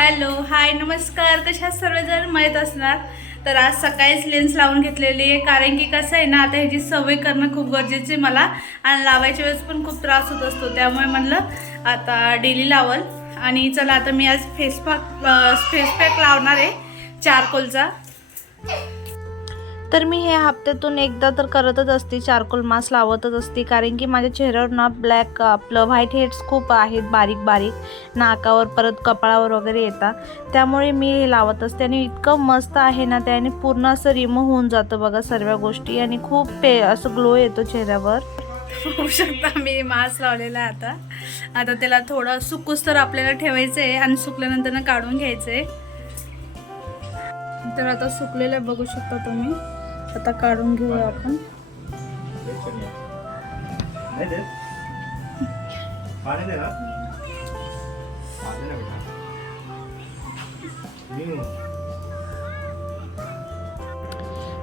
Hello hi नमस्कार. कशा सर्वजण? माहीत असणार? तर आज सकाळीच लेन्स लावून घेतलेली आहे. कारण की कसं आहे ना आता ह्याची सवय करणं खूप गरजेचं आहे मला. आणि लावायच्या वेळेस पण खूप त्रास होत असतो. त्यामुळे म्हणलं आता डेली लावल. आणि चला आता मी आज फेस पॅक फेस पॅक लावणार आहे. चारकोलचा. तर मी हे हप्त्यातून एकदा तर करतच असते चारकोल मास्क लावतच असते कारण की माझ्या चेहऱ्यावर ना ब्लॅक आपलं व्हाईट हेड्स खूप आहेत बारीक बारीक. नाकावर परत कपाळावर वगैरे येतात. त्यामुळे मी हे लावत असते आणि इतकं मस्त आहे ना त्याने पूर्ण असं रिमूव्ह होऊन जातं बघा सर्व गोष्टी आणि खूप पे असं ग्लो येतो चेहऱ्यावर. होऊ शकता मी मास्क लावलेला आहे आता. आता त्याला थोडं सुकूस तर आपल्याला ठेवायचं आहे आणि सुकल्यानंतर काढून घ्यायचं आहे तर आता सुकलेलं आहे बघू शकता तुम्ही. आता काढून घेऊया आपण.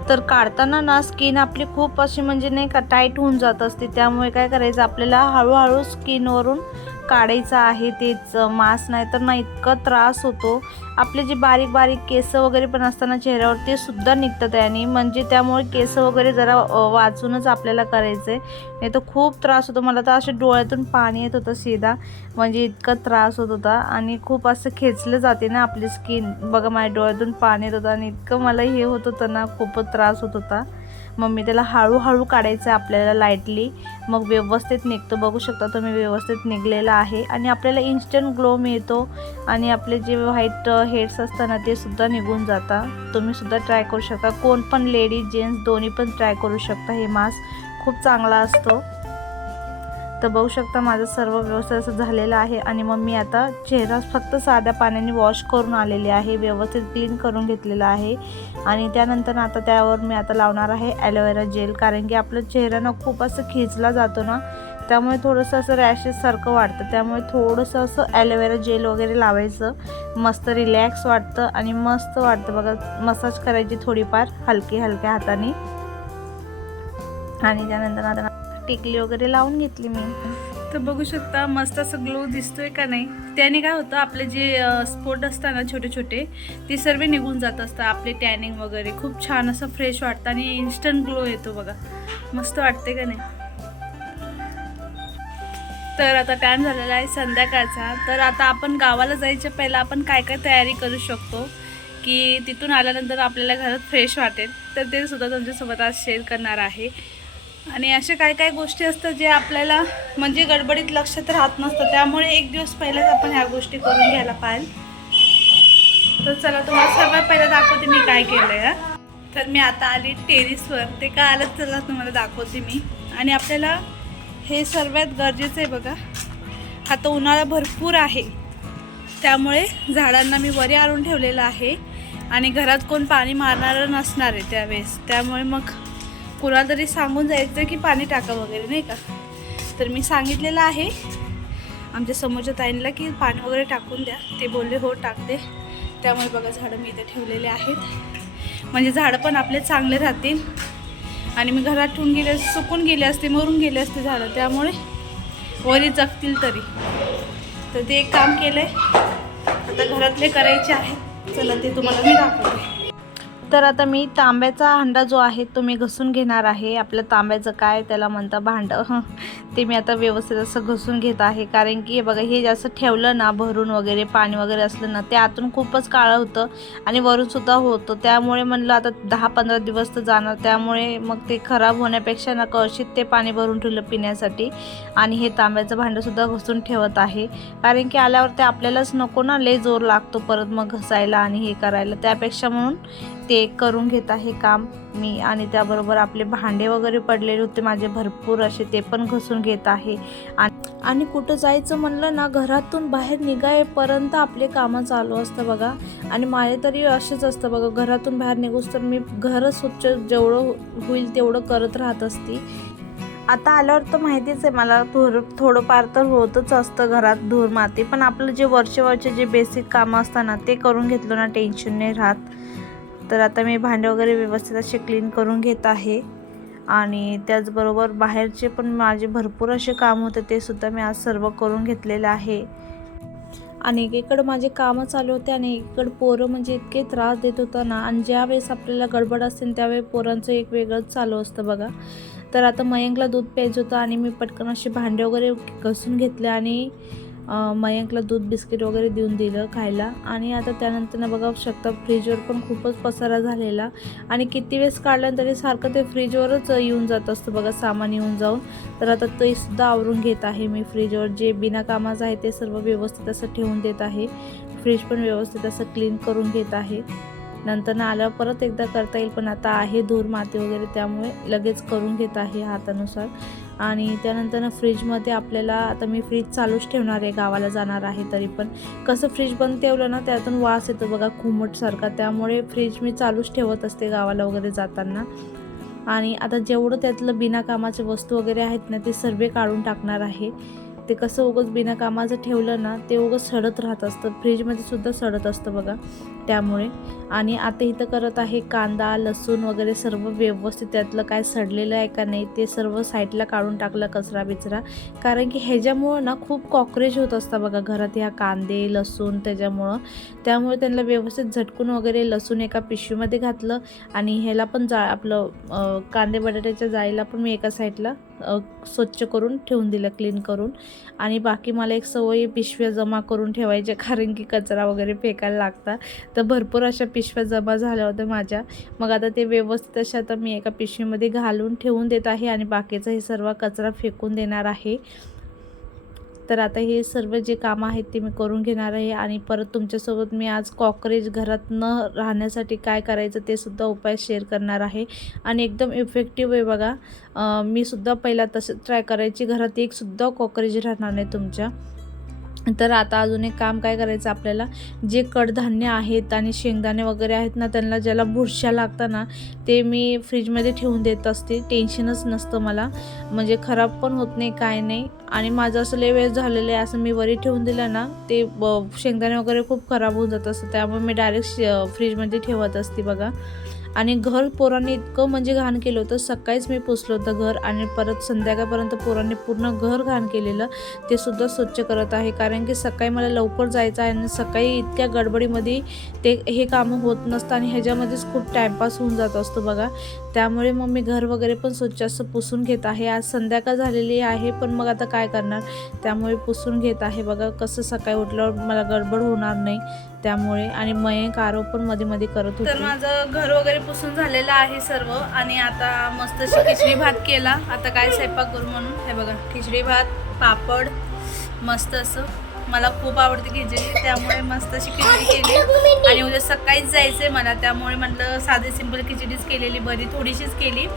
तर काढताना ना स्किन आपली खूप अशी म्हणजे नाही का टाईट होऊन जात असते. त्यामुळे काय करायचं? आपल्याला हळूहळू स्किनवरून काढायचं आहे तेच मास्क नाही तर ना इतका त्रास होतो. आपले जे बारीक बारीक केस वगैरे पण असताना चेहऱ्यावर ते सुद्धा निघतात त्याने म्हणजे त्यामुळे केस वगैरे जरा वाचूनच आपल्याला करायचं आहे नाही तर खूप त्रास होतो. मला तर असे डोळ्यातून पाणी येत होतं सीधा. म्हणजे इतका त्रास होत होता आणि खूप असं खेचलं जाते ना आपली स्किन. बघा माझ्या डोळ्यातून पाणी येत होतं आणि इतकं मला हे होत होतं ना खूपच त्रास होत होता. मग मी त्याला हळूहळू काढायचं आहे आपल्याला लाईटली मग व्यवस्थित निघतो. बघू शकता तुम्ही व्यवस्थित निघलेला आहे. आणि आपल्याला इन्स्टंट ग्लो मिळतो. आणि आपले जे व्हाईट हेड्स असतात ना ते सुद्धा निघून जातात. तुम्ही सुद्धा ट्राय करू शकता. कोण पण लेडीज जेंट्स दोन्ही पण ट्राय करू शकता. हे मास्क खूप चांगला असतो. तर बघू शकता माझं सर्व व्यवस्थित असं झालेलं आहे आणि मग मी आता चेहरा फक्त साध्या पाण्याने वॉश करून आलेले आहे व्यवस्थित क्लीन करून घेतलेला आहे. आणि त्यानंतर आता त्यावर मी आता लावणार आहे ॲलोवेरा जेल कारण की आपलं चेहरा ना खूप असं खिचला जातो ना त्यामुळे थोडंसं असं रॅशेससारखं वाटतं त्यामुळे थोडंसं असं ॲलोवेरा जेल वगैरे लावायचं मस्त रिलॅक्स वाटतं आणि मस्त वाटतं बघा मसाज करायची थोडीफार हलकी हलक्या हाताने. आणि त्यानंतर आता टिकली वगैरे लावून घेतली मी. तर बघू शकता मस्त असं ग्लो दिसतोय का नाही? त्याने काय होतं आपले जे स्पोट असतात ना छोटे छोटे ते सर्व निघून जात असतात. आपले टॅनिंग वगैरे खूप छान असं फ्रेश वाटतं आणि इन्स्टंट ग्लो येतो बघा. मस्त वाटते का नाही? तर आता टाईम झालेला आहे संध्याकाळचा. तर आता आपण गावाला जायच्या पहिला आपण काय काय तयारी करू शकतो? की तिथून आल्यानंतर आपल्याला घरात फ्रेश वाटेल. तर ते सुद्धा तुमच्यासोबत आज शेअर करणार आहे. आणि अशा काय काय गोष्टी असतात जे आपल्याला म्हणजे गडबडीत लक्षात राहत नसतं. त्यामुळे एक दिवस पहिलेच आपण ह्या गोष्टी करून घ्यायला पाहिजे तर चला तुम्हाला सर्वात पहिलं दाखवते मी काय केलं आहे तर मी आता आली टेरिसवर. ते काय आलं चला तुम्हाला दाखवते मी. आणि आपल्याला हे सर्वात गरजेचं आहे बघा. आता उन्हाळा भरपूर आहे. त्यामुळे झाडांना मी वरी आणून ठेवलेलं आहे. आणि घरात कोण पाणी मारणारं नसणार आहे त्यावेळेस. त्यामुळे मग कुणाला तरी सांगून जायचं की पाणी टाका वगैरे नाही का? तर मी सांगितलेलं आहे आमच्या समोरच्या ताईंना की पाणी वगैरे टाकून द्या. ते बोलले हो टाकते. त्यामुळे बघा झाडं मी इथे ठेवलेले आहेत. म्हणजे झाडं पण आपले चांगले राहतील. आणि मी घरात ठेवून गेले सुकून गेले असते मरून गेले असते झाडं. त्यामुळे वरी जगतील तरी. तर ते एक काम केलं आहे आता घरातले करायचे आहे चला ते तुम्हाला मी दाखवते. तर आता मी तांब्याचा हांडा जो आहे तो मी घसून घेणार आहे. आपलं तांब्याचं काय त्याला म्हणता भांडं. ते मी आता व्यवस्थित असं घसून घेत आहे. कारण की हे बघा हे जास्त ठेवलं ना भरून वगैरे पाणी वगैरे असलं ना ते आतून खूपच काळं होतं आणि वरूनसुद्धा होतं. त्यामुळे म्हणलं आता दहा पंधरा दिवस तर जाणार. त्यामुळे मग ते खराब होण्यापेक्षा ना कळशीत ते पाणी भरून ठेवलं पिण्यासाठी. आणि हे तांब्याचं भांडंसुद्धा घसून ठेवत आहे. कारण की आल्यावर ते आपल्यालाच नको ना लय जोर लागतो परत मग घसायला आणि हे करायला. त्यापेक्षा म्हणून ते करून घेत आहे काम. मी आणि त्याबरोबर आपले भांडे वगैरे पडलेले होते. माझे भरपूर असे ते पण घसून घेत आहे. आणि- कुठं जायचं म्हणलं ना घरातून बाहेर निघायपर्यंत आपले कामं चालू असतं बघा. आणि माझे तरी असंच असतं बघा घरातून बाहेर निघूस तर मी घरं स्वच्छ जेवढं होईल तेवढं करत राहत असती. आता आल्यावर तर माहितीच आहे मला थोडं थोडंफार तर होतच असतं घरात धूर माती. पण आपलं जे वरचे वरचे जे बेसिक कामं असतात ना ते करून घेतलं ना टेन्शन नाही राहत. तर आता मी भांडे वगैरे व्यवस्थित असे क्लीन करून घेत आहे. आणि त्याचबरोबर बाहेरचे पण माझे भरपूर असे काम होते ते सुद्धा मी आज सर्व करून घेतलेलं आहे. आणि एकीकडं माझे कामं चालू होते आणि एकीकडं पोरं म्हणजे इतके त्रास देत होता ना. आणि ज्यावेळेस आपल्याला गडबड असते त्यावेळी पोरांचं एक वेगळंच चालू असतं बघा. तर आता मयंकला दूध प्यायचं होतं आणि मी पटकन असे भांडे वगैरे घसून घेतले आणि मयंकला दूध बिस्किट वगैरे देऊन दिलं खायला. आणि आता त्यानंतर ना बघा शकता फ्रीजवर पण खूपच पसारा झालेला. आणि किती वेळेस काढलं तरी सारखं ते फ्रीजवरच येऊन जात असतं बघा सामान येऊन जाऊन. तर आता ते सुद्धा आवरून घेत आहे मी फ्रीजवर. जे बिना कामाचं आहे ते सर्व व्यवस्थित असं ठेवून देत आहे. फ्रीज पण व्यवस्थित असं क्लीन करून घेत आहे. नंतर ना आल्यावर परत एकदा करता येईल पण आता आहे धूर माती वगैरे त्यामुळे लगेच करून घेत आहे हातानुसार. आणि त्यानंतर फ्रीजमध्ये आपल्याला आता मी फ्रीज चालूच ठेवणार आहे गावाला जाणार आहे तरी पण. कसं फ्रीज बंद ठेवलं ना त्यातून वास येतो बघा खुमटसारखा त्यामुळे फ्रीज मी चालूच ठेवत असते गावाला वगैरे जाताना. आणि आता जेवढं त्यातलं बिना कामाचे वस्तू वगैरे आहेत ना ते सर्व काढून टाकणार आहे. ते कसं उगच बिना कामाचं ठेवलं ना ते उगच सडत राहत असतं. फ्रीजमध्ये सुद्धा सडत असतं बघा. त्यामुळे. आणि आता इथं करत आहे कांदा लसूण वगैरे सर्व व्यवस्थित. त्यातलं काय सडलेलं आहे का नाही ते सर्व साईडला काढून टाकलं कचरा बिचरा. कारण की ह्याच्यामुळं ना खूप कॉक्रोच होत असतात बघा घरात ह्या कांदे लसूण त्याच्यामुळं. त्यामुळे त्यांना व्यवस्थित झटकून वगैरे लसूण एका पिशवीमध्ये घातलं. आणि ह्याला पण जा आपलं कांदे बटाट्याच्या जाळीला पण मी एका साईडला स्वच्छ करून ठेवून दिलं क्लीन करून. आणि बाकी मला एक सवय पिशव्या जमा करून ठेवायच्या कारण की कचरा वगैरे फेकायला लागता तर भरपूर अशा पिशव्या जमा झाल्या होत्या माझ्या. मग आता ते व्यवस्थित अशा आता मी एका पिशवीमध्ये घालून ठेवून देत आहे आणि बाकीचा हे सर्व कचरा फेकून देणार आहे. तर आता हे सर्व जे कामं आहेत ते मी करून घेणार आहे आणि परत तुमच्यासोबत मी आज कॉकरेज घरात न राहण्यासाठी काय करायचं ते सुद्धा उपाय शेअर करणार आहे. आणि एकदम इफेक्टिव्ह आहे बघा. मी सुद्धा पहिला तसं ट्राय करायची. घरात एक सुद्धा कॉकरेज राहणार नाही तुमच्या. तर आता अजून एक काम काय करायचं आपल्याला? जे कडधान्य आहेत आणि शेंगदाणे वगैरे आहेत ना त्यांना ज्याला बुरशा लागतात ना ते मी फ्रीजमध्ये ठेवून देत असते. टेन्शनच नसतं मला. म्हणजे खराब पण होत नाही काय नाही. आणि माझं असं लय वेळ झालेलं आहे असं मी वरी ठेवून दिलं ना ते ब- शेंगदाणे वगैरे खूप खराब होऊन जात असतं त्यामुळे मी डायरेक्ट फ्रीजमध्ये ठेवत असते बघा. आणि घर पोरांनी इतकं म्हणजे घाण केलं होतं. सकाळीच मी पुसलं होतं घर आणि परत संध्याकाळपर्यंत पोरांनी पूर्ण घर घाण केलेलं. ते सुद्धा स्वच्छ करत आहे. कारण की सकाळी मला लवकर जायचं आहे आणि सकाळी इतक्या गडबडीमध्ये ते हे कामं होत नसतं आणि ह्याच्यामध्येच खूप टाईमपास होऊन जात असतो बघा. त्यामुळे मग मी घर वगैरे पण स्वच्छ असं पुसून घेत आहे. आज संध्याकाळ झालेली आहे पण मग आता काय करणार? त्यामुळे पुसून घेत आहे बघा. कसं सकाळी उठल्यावर मला गडबड होणार नाही. त्यामुळे आणि मयंक आरोप पण मध्ये मध्ये करत तर माझं घर वगैरे पुसून झालेलं आहे सर्व. आणि आता मस्त अशी खिचडी भात केला. आता काय स्वयंपाक करू म्हणून? हे बघा खिचडी भात पापड मस्त असं. मला खूप आवडते खिचडी. त्यामुळे मस्त अशी खिचडी केली. आणि उद्या सकाळीच जायचंय मला. त्यामुळे म्हटलं साधी सिंपल खिचडीच केलेली. बरी थोडीशीच केली.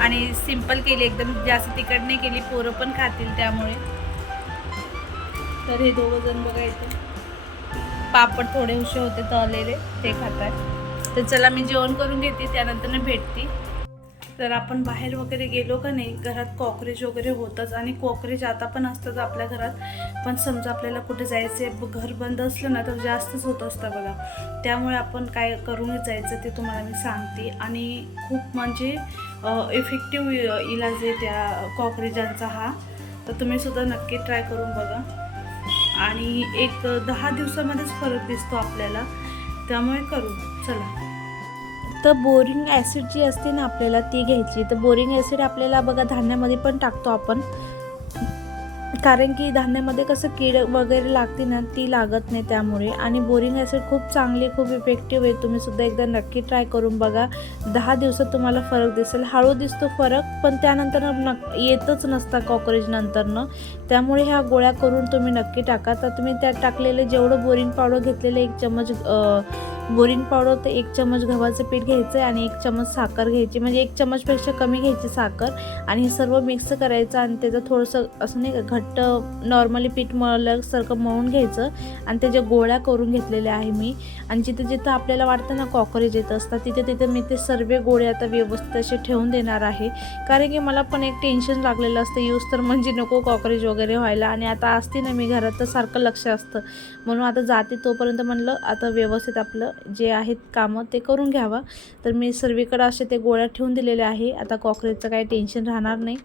आणि सिंपल केली. एकदम जास्त तिखट नाही केली. पोरं पण खातील त्यामुळे. तर हे दोघं जण बघायचे पापड थोडे उशे होते तळलेले ते खातात तर चला मी जेवण करून घेते त्यानंतर भेटते. तर आपण बाहेर वगैरे गेलो का नाही घरात कॉकरेज वगैरे होतंच आणि कॉकरेज आता पण असतात आपल्या घरात. पण समजा आपल्याला कुठे जायचं आहे घर बंद असलं ना तर जास्तच होत असतं बघा. त्यामुळे आपण काय करून जायचं ते तुम्हाला मी सांगते. आणि खूप म्हणजे इफेक्टिव्ह इलाज आहे त्या कॉकरेजांचा हा. तर तुम्ही सुद्धा नक्की ट्राय करून बघा. आणि एक दहा दिवसामध्येच फरक दिसतो आपल्याला. त्यामुळे करू. चला. तर बोरिंग ॲसिड जी असते ना आपल्याला ती घ्यायची. तर बोरिंग ॲसिड आपल्याला बघा धान्यामध्ये पण टाकतो आपण. कारण की धान्यामध्ये कसं कीड वगैरे लागते ना ती लागत नाही त्यामुळे. आणि बोरिंग ॲसिड खूप चांगली खूप इफेक्टिव्ह आहे. तुम्ही सुद्धा एकदा नक्की ट्राय करून बघा. दहा दिवसात तुम्हाला फरक दिसेल. हळू दिसतो फरक पण त्यानंतर नक येतच नसता कॉकरेज नंतरनं. त्यामुळे ह्या गोळ्या करून तुम्ही नक्की टाका. तर तुम्ही त्यात टाकलेले जेवढं बोरिंग पावडर घेतलेले एक चम्मच बोरिंग पावडर तर एक चमच गव्हाचं पीठ घ्यायचं आहे आणि एक चमच साखर घ्यायची. म्हणजे एक चमचपेक्षा कमी घ्यायची साखर. आणि हे सर्व मिक्स करायचं आणि त्याचं थोडंसं असं नाही का घट्ट नॉर्मली पीठ मळल्यासारखं मळून घ्यायचं. आणि त्याच्या गोळ्या करून घेतलेल्या आहे मी. आणि जिथं जिथं आपल्याला वाटतं ना कॉकरेज येत असतात तिथे तिथे मी ते सर्व गोळे आता व्यवस्थित असे ठेवून देणार आहे. कारण की मला पण एक टेन्शन लागलेलं असतं. यूज तर म्हणजे नको कॉकरेज वगैरे व्हायला. आणि आता असते ना मी घरात तर सारखं लक्ष असतं. म्हणून आता जाते तोपर्यंत म्हणलं आता व्यवस्थित आपलं जे आहेत कामं ते करून घ्यावं. तर मी सर्वीकडं असे ते गोळ्या ठेवून दिलेल्या आहे. आता कॉकरेजचं काही टेन्शन राहणार नाही.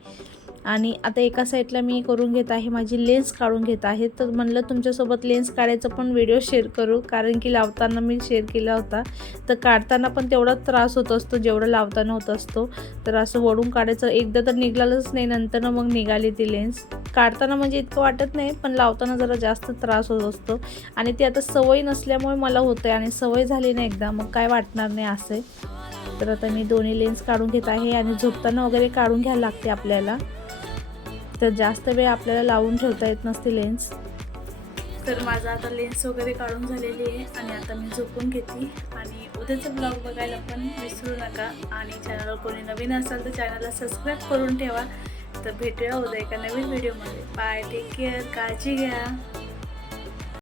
आणि आता एका साईडला मी करून घेत आहे माझी लेन्स काढून घेत आहे. तर म्हणलं तुमच्यासोबत लेन्स काढायचा पण व्हिडिओ शेअर करू कारण की लावताना मी शेअर केला होता. तर काढताना पण तेवढाच त्रास होत असतो जेवढं लावताना होत असतो. तर असं वडून काढायचं एकदा तर निघालंच नाही नंतर मग निघाली ती लेन्स. काढताना म्हणजे इतकं वाटत नाही पण लावताना जरा जास्त त्रास होत असतो. आणि ती आता सवय नसल्यामुळे मला होतं आणि सवय झाली नाही एकदा मग काय वाटणार नाही असे. तर आता मी दोन्ही लेन्स काढून घेत आहे आणि झोपताना वगैरे काढून घ्यायला लागते आपल्याला. तर जास्त वेळ आपल्याला लावून ठेवता येत नसते लेन्स. तर माझा आता लेन्स वगैरे काढून झालेली आहे आणि आता मी झोपून घेतली आणि उद्याचा ब्लॉग बघायला पण विसरू नका. आणि चॅनलवर कोणी नवीन असाल तर चॅनलला सबस्क्राईब करून ठेवा. तर भेटूया उद्या एका नवीन व्हिडिओमध्ये. बाय टेक केअर काळजी घ्या.